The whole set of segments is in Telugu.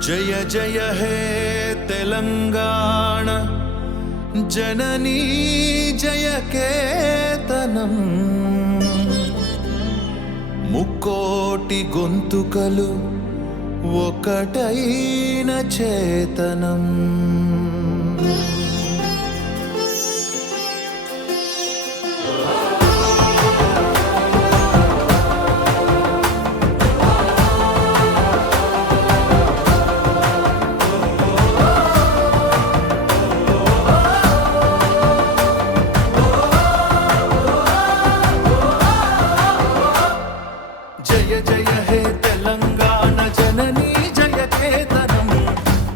जय जय हे तेलंगाण जननी जय केतनम मुक्कोटि गोंतुकलु ఒకటైన చేతనం జయ జయ హే తెలంగాణ జననీ జయ కేతనం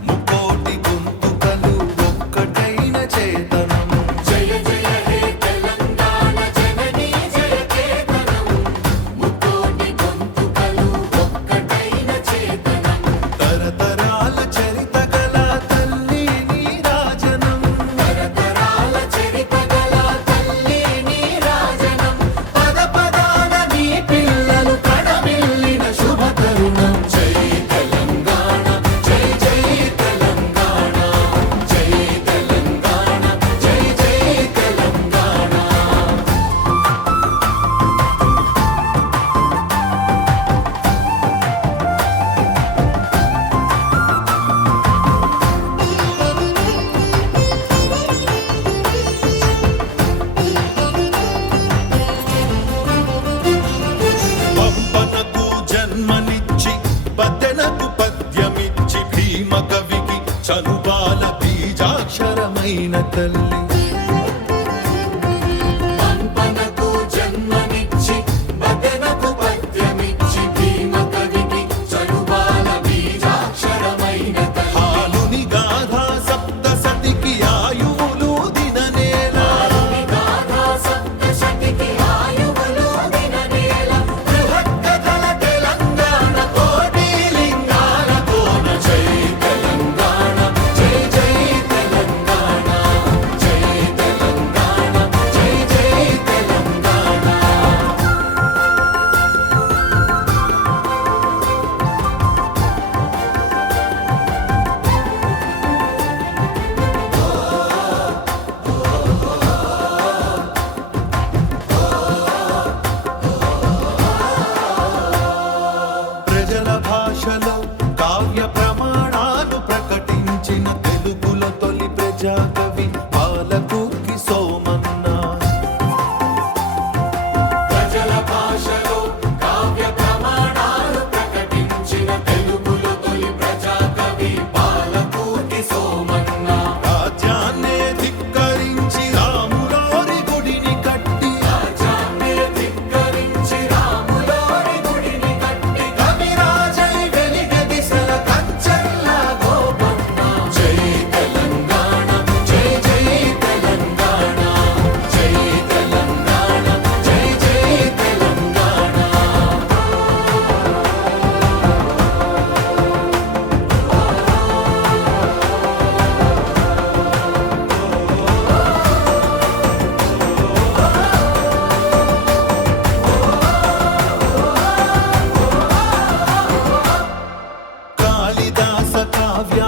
ముకోటి గొంతుకలు ఒక్కటైన చేతనం జయ జయ హే తెలంగాణ జననీ జయ కేతనం ముకోటి గొంతుకలు ఒక్కటైన చేతనం తరతరాల చరిత గల తల్లి నీరాజనం తరతరాల చరిత గల తల్లి నీరాజనం పద పదాన నీ పిల్లలు కడమిల్లిన శుభ తరుణం జై తెలంగాణ జై జై తెలంగాణ జై తెలంగాణ జై జై తెలంగాణ పంపనకు జన్మనిచ్చి పద్దెనకు పద్యమిచ్చి భీమ కవికి చనుబాల బీజాక్షరమైన తల్లి పంపనకు జన్మనిచ్చి బదనకు పద్యమిచ్చి భీమ కవికి చనుబాల బీజాక్షరమైన తల్లి హాలుని గాథా సప్తసతికి ఆయువులు దిననేలా గాథా సప్తశతికి ఆయువులు దిననేల బృహత్కథల తెలంగాణ కోటి లింగాల కోన జై తెలంగాణ జై జై తెలంగాణ జై తెలంగాణ జై జై తెలంగాణ ప్రజల భాషలో కావ్య ప్రమాణాలు ప్రకటించిన తెలుగుల తొలి ప్రజాకవి పాలకుర్తి సోమన్న ప్రజల భాషలో కావ్య ప్రమాణాలు ప్రకటించిన తెలుగులో తొలి ప్రజాకవి పాలకుర్తి సోమన్న రాజ్యాన్నే ధిక్కరించి రాములోరి గుడిని కట్టి రాజ్యాన్నే ధిక్కరించి రాములోరి గుడిని కట్టి కవిరాజై వెలిగె దిశల కంచెల్ల గోపన్న జై తెలంగాణ జై జై తెలంగాణ జై తెలంగాణ జై జై తెలంగాణ కాళిదాస కావ్య